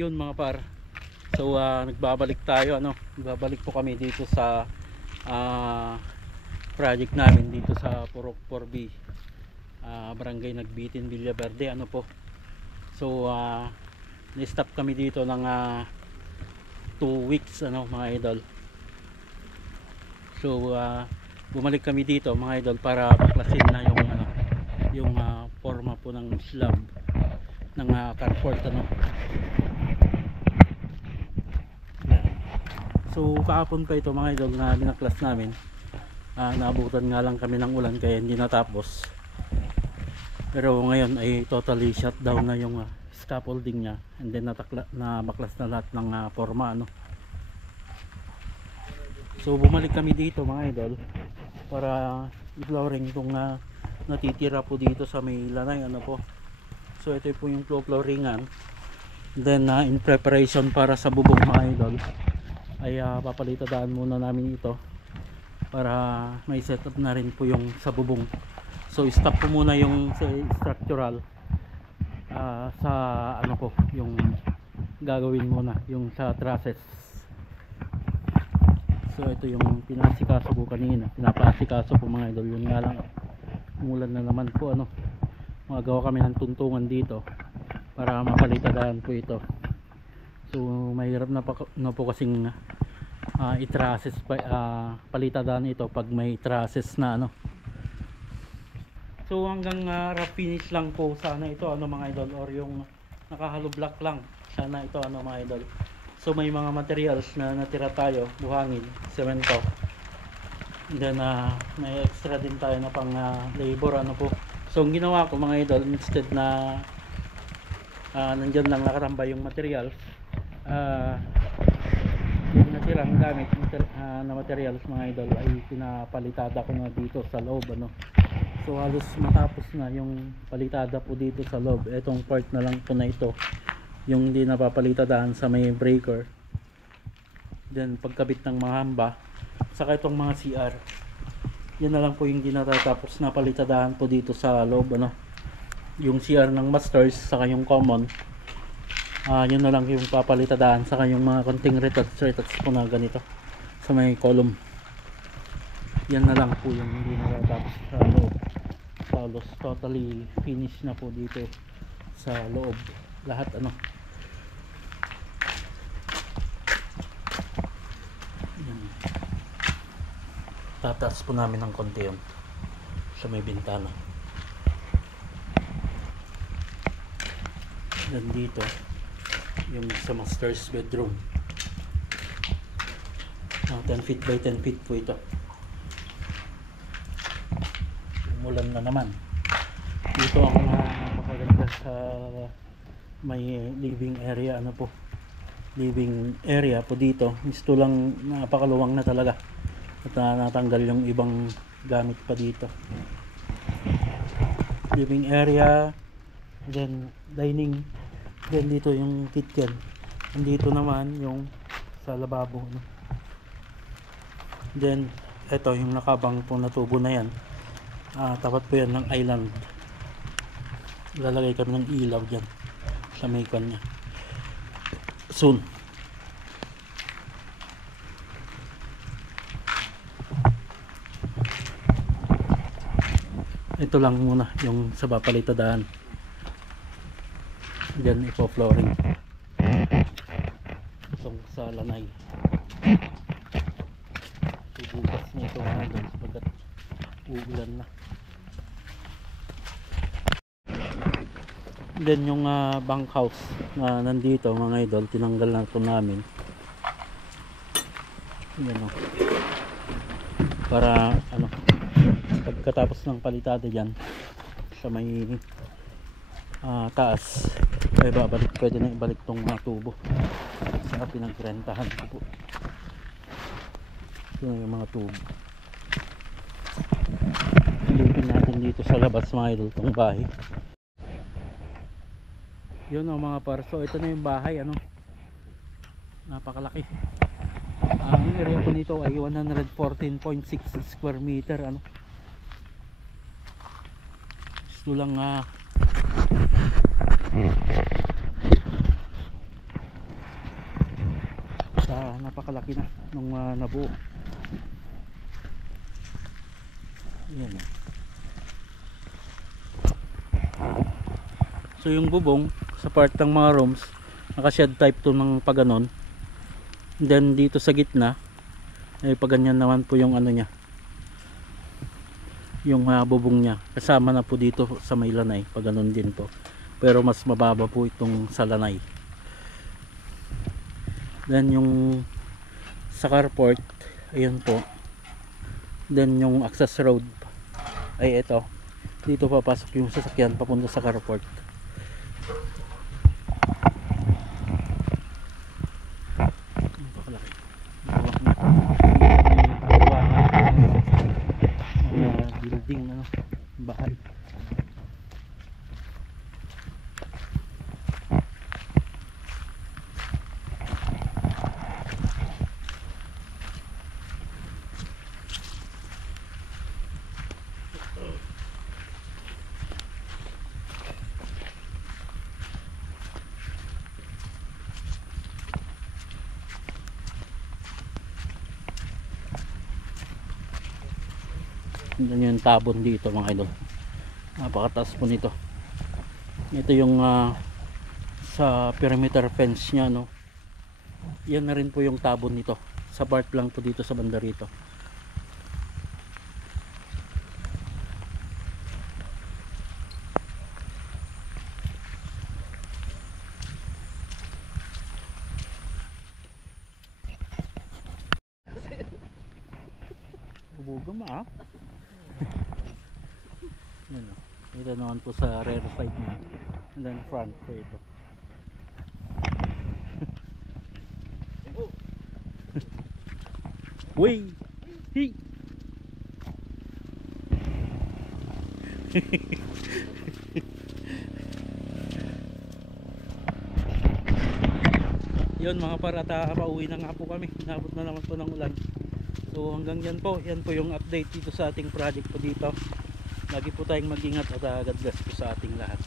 Yun mga par, so nagbabalik tayo, nagbabalik po kami dito sa project namin dito sa Purok 4B, Barangay Nagbitin, Villaverde po. So ni-stop kami dito ng 2 weeks mga idol. So bumalik kami dito mga idol para baklasin na yung forma po ng slab ng carport So kahapon pa ito mga idol na binaklas namin. Naabutan nga lang kami ng ulan kaya hindi natapos. Pero ngayon ay totally shut down na yung scaffolding nya, and then nabaklas na lahat ng forma So bumalik kami dito mga idol para i-flooring itong natitira po dito sa may lanay po. So ito po yung flooringan. Then in preparation para sa bubong mga idol ay papalitadaan muna namin ito para may setup na rin po yung sa bubong. So stop po muna yung structural sa yung gagawin muna yung sa trusses. So ito yung pinasikaso ko kanina, pinapasikaso po mga idol. Yun nga lang umulan na naman po magawa kami ng tuntungan dito para mapalitadaan po ito. So mahirap na po kasing i-trusses palitadaan ito pag may trusses na So hanggang rough finish lang po sana ito mga idol, or yung nakahalo block lang sana ito mga idol. So may mga materials na natira tayo, buhangin, semento. Then may extra din tayo na pang labor po. So ang ginawa ko mga idol, instead na nandyan lang nakatambay yung materials, yung natirang gamit na materials mga idol ay pinapalitada ko na dito sa loob So halos matapos na yung palitada po dito sa loob. Etong part na lang po na ito yung hindi napapalitadaan sa may breaker, then pagkabit ng mga hamba, saka itong mga CR, yan na lang po yung hindi natatapos na palitadaan po dito sa loob yung CR ng masters saka yung common, yun na lang yung papalitadaan, saka yung mga konting retouch po na ganito sa may column. Yan na lang po yung hindi natatapos sa loob. Halos totally finish na po dito sa loob lahat Tataas po namin ng konti yun sa may bintana. Dan dito yung sa master's bedroom, 10 feet by 10 feet po ito. Umulan na naman dito. Ang napakaganda sa may living area living area po dito. Gusto lang, napakaluwang na talaga at natanggal yung ibang gamit pa dito. Living area, then dining, then dito yung kitchen, dito naman yung sa lababo Then ito yung nakabang po na tubo na yan, tapat po yan ng island. Lalagay kami ng ilaw dyan sa may kanya soon. Ito lang muna yung sa papalitadaan, dyan ipo-flooring itong sa lanay. Bukas na ito sapagkat uulan na. Then yung bunkhouse na nandito mga idol, tinanggal na ito namin. Yan para pagkatapos ng palitada dyan sa may taas ay pwede na ibalik tong tubo sa pinagrentahan ko po. Ito na yung mga tubo. Silipin natin dito sa labas mga idol tong bahay. Yun mga par. So ito na yung bahay napakalaki. Ang area po nito ay 114.6 square meter gusto lang napakalaki na nung nabuo. Yan. So yung bubong sa part ng mga rooms naka shed type to ng paganon. Then dito sa gitna ay paganyan naman po yung ano niya, yung bubong niya. Kasama na po dito sa may lanay, paganon din po. Pero mas mababa po itong sa lanay. Then yung sa carport, ayun po. Then yung access road ay ito. Dito papasok yung sasakyan papunta sa carport. Building ano, bahay. Yan yung tabon dito mga idol. Napakataas po nito. Ito yung sa perimeter fence nya, no. Yan na rin po yung tabon nito. Sa part lang po dito sa banda rito. Bubugam yan o. Ito naman po sa rear side niya. And then front po ito. Wey! Hey! Yun mga parata, pauwi na nga po kami. Inabot na naman po ng ulan. So hanggang yan po yung update dito sa ating project po dito. Lagi po tayong mag-ingat at God bless po sa ating lahat.